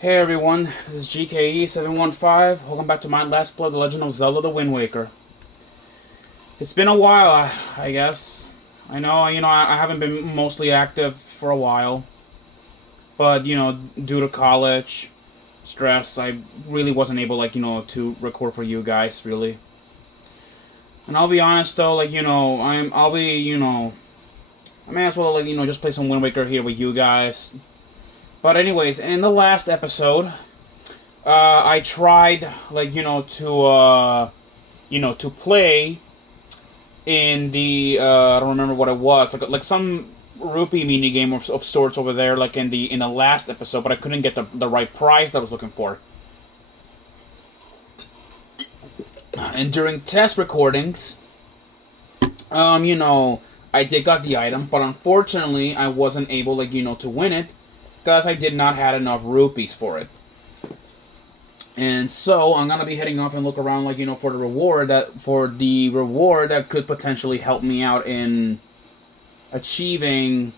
Hey everyone, this is GKE715. Welcome back to my Let's Play The Legend of Zelda: The Wind Waker. It's been a while, I guess. I know, I haven't been mostly active for a while. But, due to college, stress, I really wasn't able, to record for you guys, really. And I'll be honest, though, I may as well, just play some Wind Waker here with you guys. But anyways, in the last episode, I tried, to play in the, I don't remember what it was, like some rupee mini game of sorts over there, like in the last episode, but I couldn't get the right prize that I was looking for. And during test recordings, I did got the item, but unfortunately, I wasn't able, to win it, because I did not have enough rupees for it. And so I'm gonna be heading off and look around, for the reward that could potentially help me out in achieving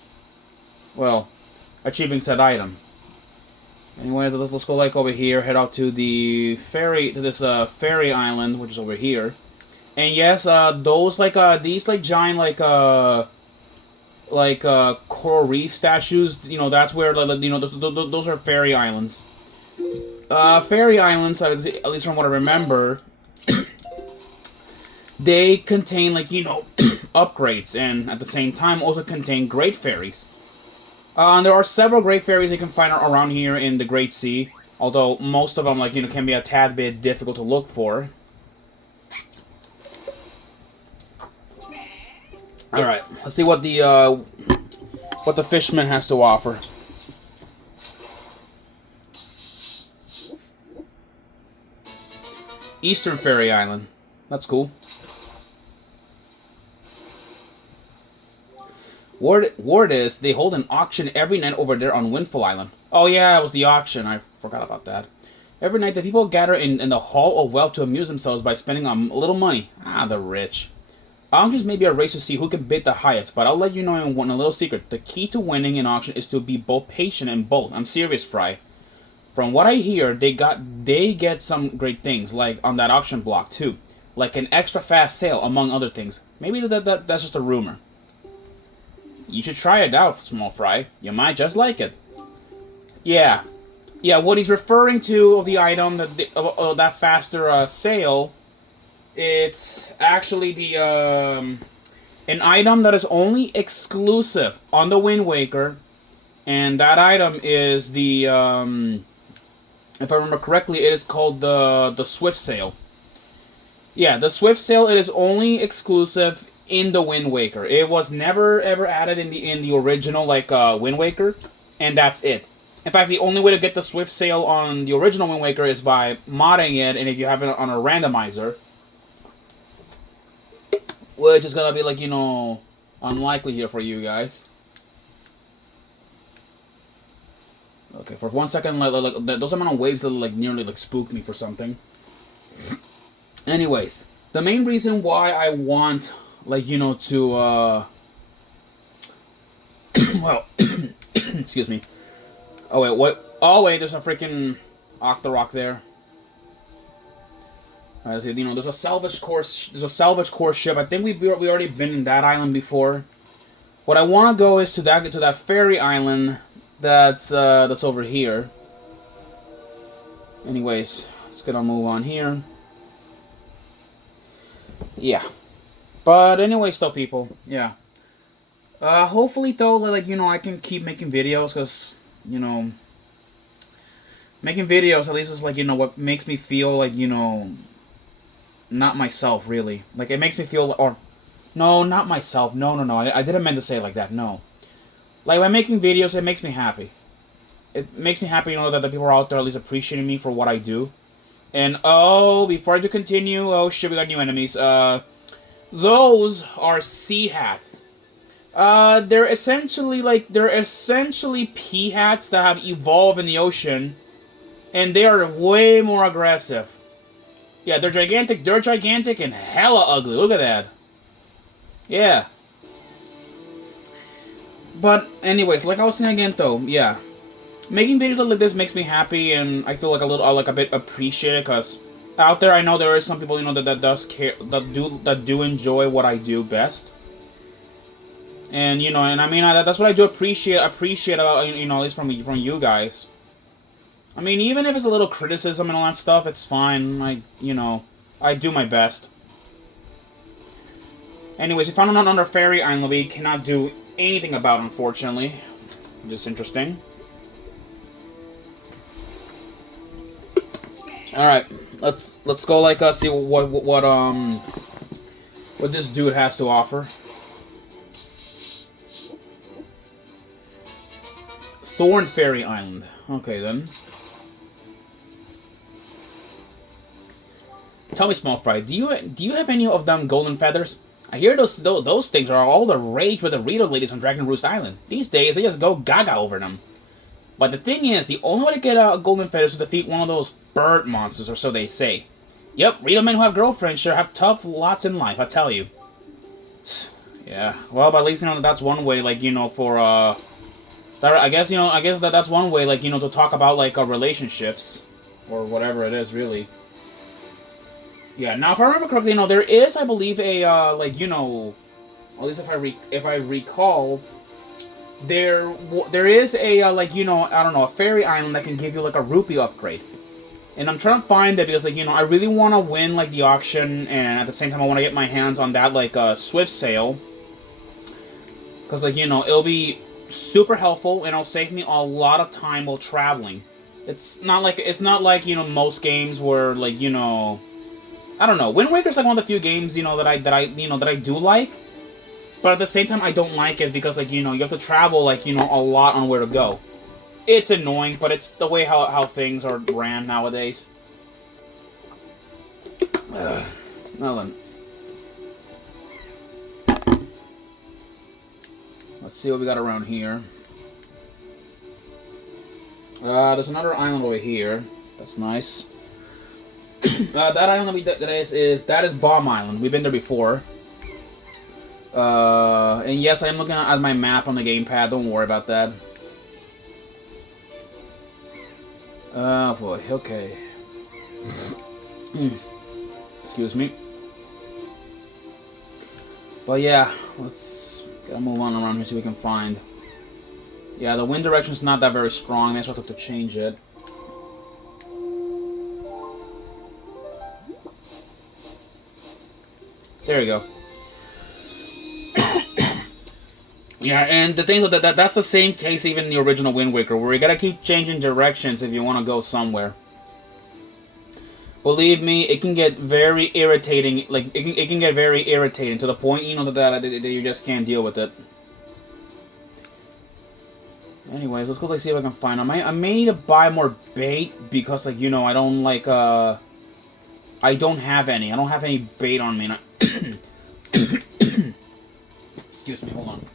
said item. Anyway, let's go over here, head out to the ferry, to this ferry island, which is over here. And yes, those these giant coral reef statues, that's where, those are fairy islands. Fairy islands, at least from what I remember, they contain, upgrades, and at the same time also contain great fairies. There are several great fairies you can find around here in the Great Sea, although most of them, can be a tad bit difficult to look for. Alright, let's see what the fishman has to offer. Eastern Fairy Island. That's cool. Word is, they hold an auction every night over there on Windfall Island. Oh yeah, it was the auction. I forgot about that. Every night, the people gather in the Hall of Wealth to amuse themselves by spending a little money. Ah, the rich. Auctions may be a race to see who can bid the highest, but I'll let you know in a little secret. The key to winning an auction is to be both patient and bold. I'm serious, Fry. From what I hear, they get some great things, like on that auction block too, like an extra fast sale, among other things. Maybe that's just a rumor. You should try it out, Small Fry. You might just like it. Yeah, what he's referring to of the item that faster sale. It's actually an item that is only exclusive on the Wind Waker, and that item is the, if I remember correctly, it is called the Swift Sail. Yeah, the Swift Sail, it is only exclusive in the Wind Waker. It was never ever added in the original Wind Waker, and that's it. In fact, the only way to get the Swift Sail on the original Wind Waker is by modding it, and if you have it on a randomizer, which is gonna be unlikely here for you guys. Okay, for 1 second, those amount of waves that nearly spooked me for something. Anyways, the main reason why I want to well, excuse me. Oh wait, what? Oh wait, there's a freaking Octorok there. There's a salvage course. There's a salvage course ship. I think we already been in that island before. What I want to go is to that fairy island that's over here. Anyways, let's get on move on here. Yeah, but anyways, though, people, yeah. Hopefully, though, I can keep making videos, because making videos at least is what makes me feel not myself, really. It makes me feel, or, no, not myself, no, I didn't mean to say it like that, no. By making videos, it makes me happy. It makes me happy, that the people are out there at least appreciating me for what I do. And, oh, before I do continue, oh shit, we got new enemies. Those are sea hats. They're essentially, pea hats that have evolved in the ocean, and they are way more aggressive. Yeah, they're gigantic and hella ugly. Look at that. Yeah. But anyways, like I was saying again though, yeah. Making videos like this makes me happy, and I feel like a bit appreciated, because out there I know there is some people, you know, that does care, that do enjoy what I do best. And, you know, and I mean, that's what I do appreciate about, you know, at least from you guys. I mean, even if it's a little criticism and all that stuff, it's fine. You know, I do my best. Anyways, we found another fairy island that we cannot do anything about, unfortunately. Just interesting. Alright, let's go, like, see what this dude has to offer. Thorn Fairy Island. Okay, then. Tell me, Small Fry, do you have any of them golden feathers? I hear those things are all the rage with the Rito ladies on Dragon Roost Island. These days, they just go gaga over them. But the thing is, the only way to get a golden feather is to defeat one of those bird monsters, or so they say. Yep, Rito men who have girlfriends sure have tough lots in life, I tell you. Yeah, well, but at least, you know, that's one way, like, you know, for, I guess that's one way, like, you know, to talk about, like, relationships. Or whatever it is, really. Yeah, now if I remember correctly, you know, there is, I believe, a, like, you know, at least if I recall, there is a, like, you know, I don't know, a fairy island that can give you, like, a rupee upgrade. And I'm trying to find it because, like, you know, I really want to win, like, the auction, and at the same time I want to get my hands on that, like, Swift Sale. Because, like, you know, it'll be super helpful, and it'll save me a lot of time while traveling. It's not like, you know, most games where, like, you know, I don't know. Wind Waker's like one of the few games, you know, that I do like. But at the same time, I don't like it because, like, you know, you have to travel, like, you know, a lot on where to go. It's annoying, but it's the way how things are ran nowadays. Now then. Let's see what we got around here. There's another island over here. That's nice. That island that is Bomb Island. We've been there before. And yes, I am looking at my map on the gamepad. Don't worry about that. Oh boy, okay. Excuse me. But yeah, let's gotta move on around here, see what we can find. Yeah, the wind direction's not that very strong. That's why I have to change it. There you go. Yeah, and the thing is that's the same case even in the original Wind Waker, where you gotta keep changing directions if you want to go somewhere. Believe me, it can get very irritating. Like it can get very irritating to the point, you know, that you just can't deal with it. Anyways, let's go see if I can find. I may need to buy more bait because, like, you know, I don't like I don't have any. I don't have any bait on me. Excuse me. Hold on.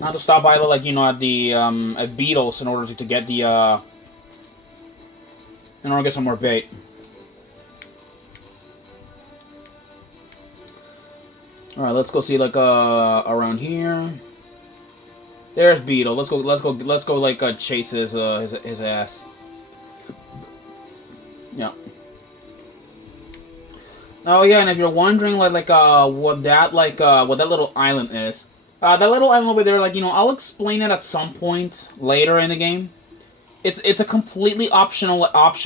I have to stop by, like, you know, at the at Beetles in order to get the in order to get some more bait. All right, let's go see, like, around here. There's Beetle. Let's go like chase his ass. Yeah. Oh yeah, and if you're wondering what that little island is, that little island over there, like, you know, I'll explain it at some point later in the game. It's a completely optional how to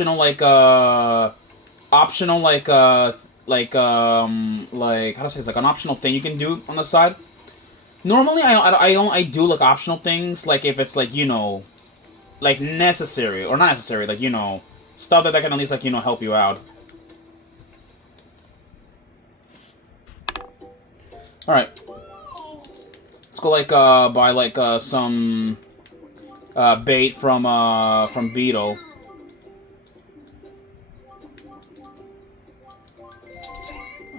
say, it's like an optional thing you can do on the side. Normally, I do, like, optional things, like, if it's, like, you know, like, necessary, or not necessary, like, you know, stuff that can at least, like, you know, help you out. Alright. Let's go, like, buy, like, some, bait from Beetle.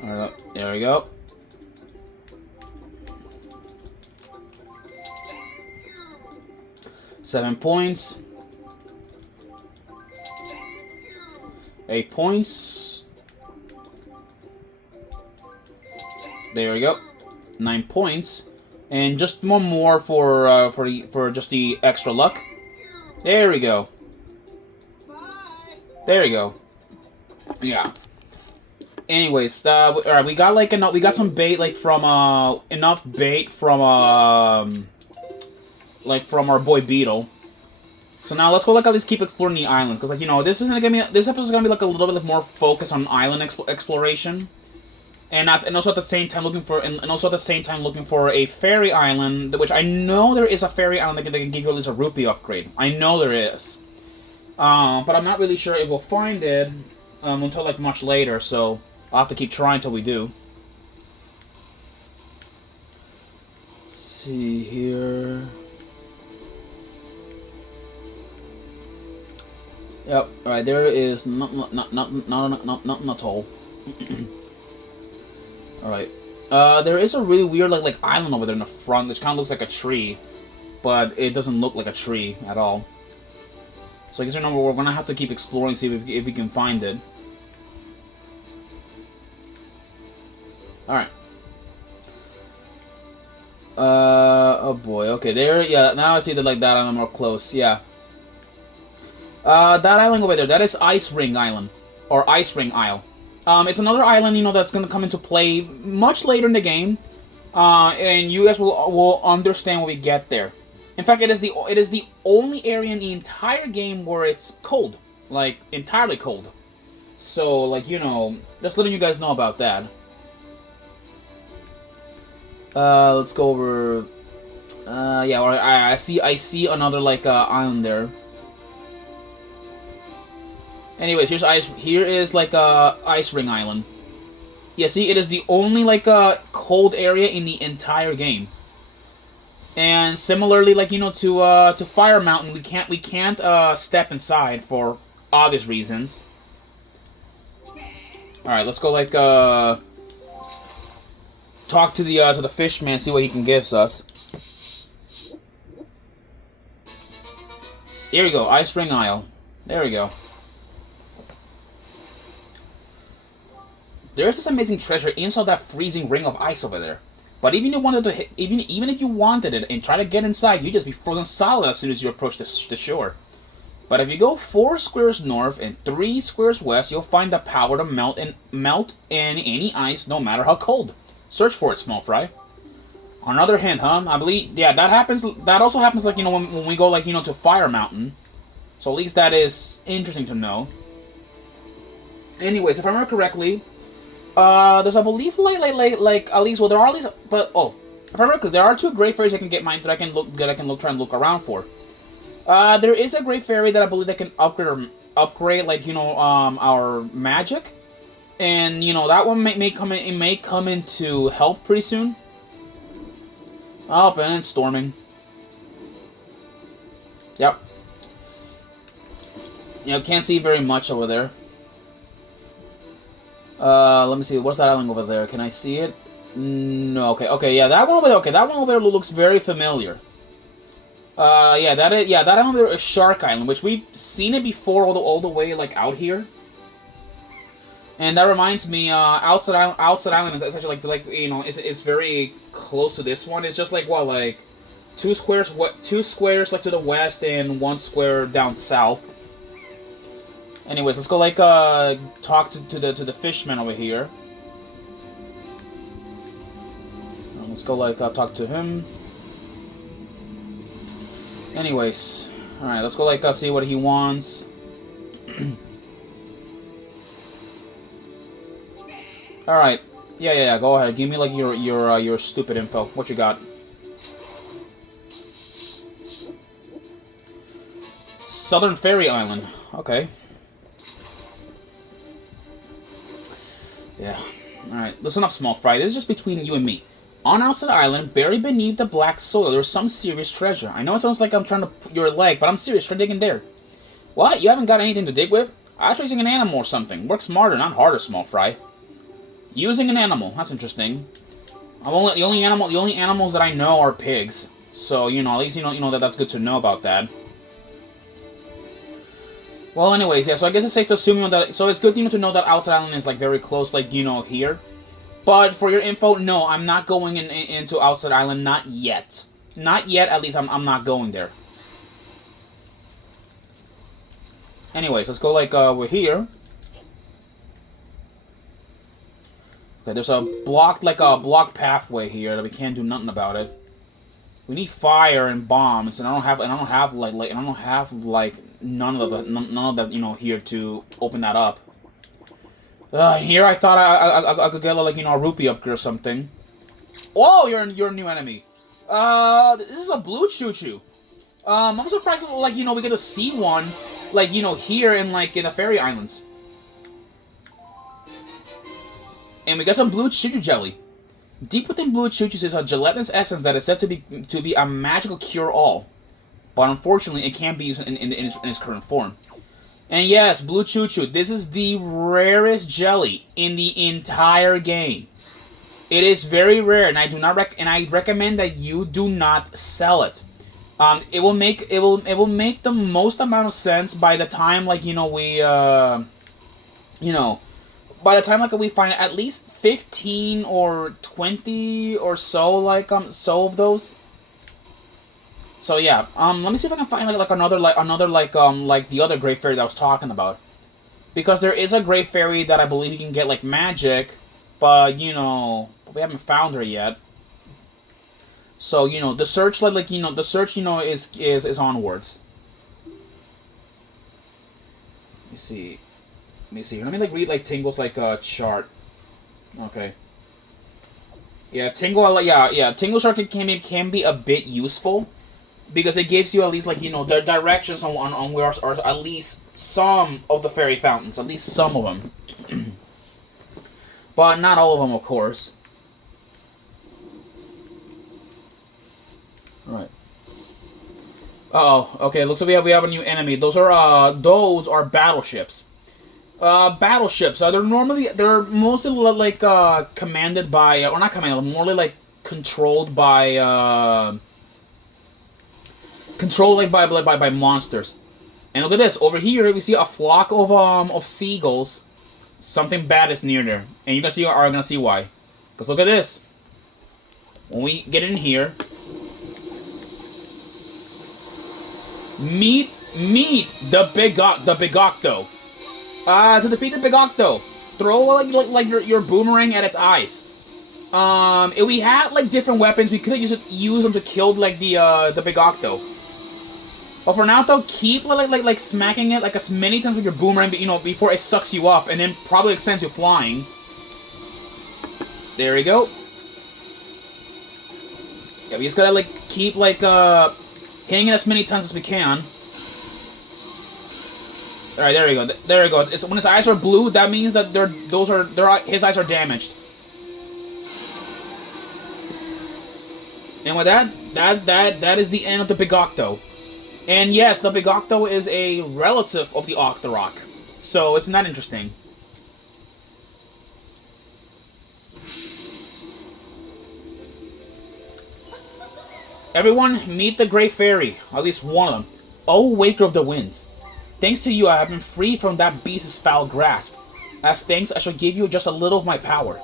Alright, there we go. Seven points. 8 points. There we go. 9 points. And just one more for just the extra luck. There we go. There you go. Yeah. Anyways, alright, we got like enough. We got some bait, like from enough bait from like from our boy Beetle. So now let's go like at least keep exploring the island, because like, you know, this episode is gonna be like a little bit like more focused on island exploration, and also at the same time looking for a fairy island, which I know there is a fairy island that can give you at least a rupee upgrade. I know there is, but I'm not really sure if we'll find it until like much later. So I'll have to keep trying until we do. Let's see here. Yep. All right. There is not at all. All right. There is a really weird like island over there in the front, which kind of looks like a tree, but it doesn't look like a tree at all. So I guess remember we're gonna have to keep exploring, see if we can find it. All right. Oh boy. Okay. There. Yeah. Now I see that like that island more close. Yeah. That island over there, that is Ice Ring Island, or Ice Ring Isle. It's another island, you know, that's gonna come into play much later in the game, and you guys will understand when we get there. In fact, it is the only area in the entire game where it's cold, like entirely cold. So, like, you know, just letting you guys know about that. Let's go over. Yeah, I see another like island there. Anyways, here is like Ice Ring Island. Yeah, see, it is the only like cold area in the entire game. And similarly, like, you know, to Fire Mountain, we can't step inside for obvious reasons. All right, let's go like talk to the fish man, see what he can give us. Here we go, Ice Ring Isle. There we go. There's this amazing treasure inside that freezing ring of ice over there. But even if you wanted to hit, even if you wanted it and try to get inside, you'd just be frozen solid as soon as you approach the shore. But if you go 4 squares north and 3 squares west, you'll find the power to melt in any ice, no matter how cold. Search for it, small fry. Another hint, huh? I believe, yeah, that happens. That also happens, like, you know, when we go, like, you know, to Fire Mountain. So at least that is interesting to know. Anyways, if I remember correctly, there's a belief like at least, well, there are at least, but oh, if I remember, there are 2 great fairies I can get mine that I can try and look around for. There is a great fairy that I believe that can upgrade like, you know, our magic, and you know that one may come into help pretty soon. Oh, and it's storming. Yep. You know, can't see very much over there. Let me see. What's that island over there? Can I see it? No. Okay. Yeah, that one over there. Okay, that one over there looks very familiar. Yeah, that island over there is Shark Island, which we've seen it before, all the way like out here. And that reminds me, Outside Island is actually like you know, it's very close to this one. It's just like what, like 2 squares like to the west and 1 square down south. Anyways, let's go like talk to the fishman over here. Let's go like talk to him. Anyways, all right, let's go like see what he wants. All right, yeah. Go ahead, give me like your stupid info. What you got? Southern Fairy Island. Okay. Yeah. Alright, listen up, small fry. This is just between you and me. On Outside Island, buried beneath the black soil, there's some serious treasure. I know it sounds like I'm trying to pull your leg, but I'm serious. Try digging there. What? You haven't got anything to dig with? I was using an animal or something. Work smarter, not harder, small fry. Using an animal. That's interesting. The only animals that I know are pigs. So, you know, at least you know that's good to know about that. Well, anyways, yeah, so I guess it's safe to assume that... So it's good, you know, to know that Outside Island is, like, very close, like, you know, here. But for your info, no, I'm not going into Outside Island, not yet. Not yet, at least I'm not going there. Anyways, let's go like we're here. Okay, there's a blocked pathway here that we can't do nothing about it. We need fire and bombs, and I don't have none of that here to open that up. Here I thought I could get like a rupee upgrade or something. Oh, you're a new enemy. This is a blue choo-choo. I'm surprised like we get to see one like here in the fairy islands. And we got some blue choo-choo jelly. Deep within blue choo-choos is a gelatinous essence that is said to be a magical cure-all, but unfortunately it can't be used in its current form. And yes, blue choo-choo, this is the rarest jelly in the entire game. It is very rare, and I recommend that you do not sell it. It will make the most amount of sense by the time by the time we find at least 15 or 20 or so so of those. So yeah, let me see if I can find another the other Great Fairy that I was talking about, because there is a Great Fairy that I believe you can get like magic, but we haven't found her yet. So the search is onwards. Let me see. Let me read Tingle's chart. Okay. Yeah, Tingle chart can be a bit useful, because it gives you at least the directions on where are at least some of the fairy fountains, at least some of them. But not all of them, of course. Right. Okay, looks like we have a new enemy. Those are battleships. Battleships. They're mostly commanded by, or not commanded, more controlled by by monsters. And look at this. Over here we see a flock of seagulls. Something bad is near there, and you're gonna see why. Cause look at this. When we get in here, meet the Bigocto. To defeat the Bigocto, throw your boomerang at its eyes. If we had different weapons, we could have used them to kill the Bigocto. But for now, though, keep smacking it as many times with your boomerang, before it sucks you up and then probably sends you flying. There we go. Yeah, we just gotta keep hitting it as many times as we can. All right, there we go. There we go. When his eyes are blue, that means that his eyes are damaged. And with that is the end of the Bigocto. And yes, the Bigocto is a relative of the Octorok, so it's not interesting. Everyone, meet the Great Fairy, at least one of them. Oh, Waker of the Winds. Thanks to you, I have been free from that beast's foul grasp. As thanks, I shall give you just a little of my power.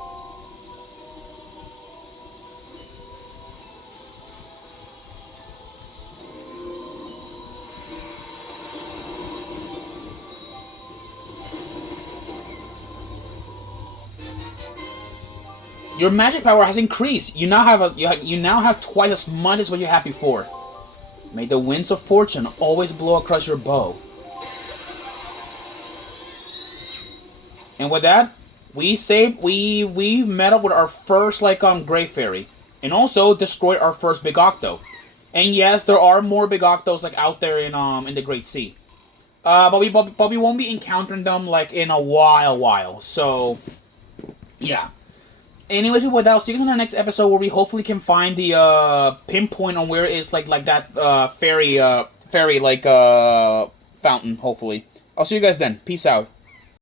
Your magic power has increased. You now have twice as much as what you had before. May the winds of fortune always blow across your bow. And with that, we met up with our first Great Fairy, and also destroyed our first Bigocto. And yes, there are more Bigoctos out there in the Great Sea. But we won't be encountering them in a while. So yeah. Anyways, with that, I'll see you guys in our next episode, where we hopefully can find the pinpoint on where it is that fairy fountain. Hopefully, I'll see you guys then. Peace out.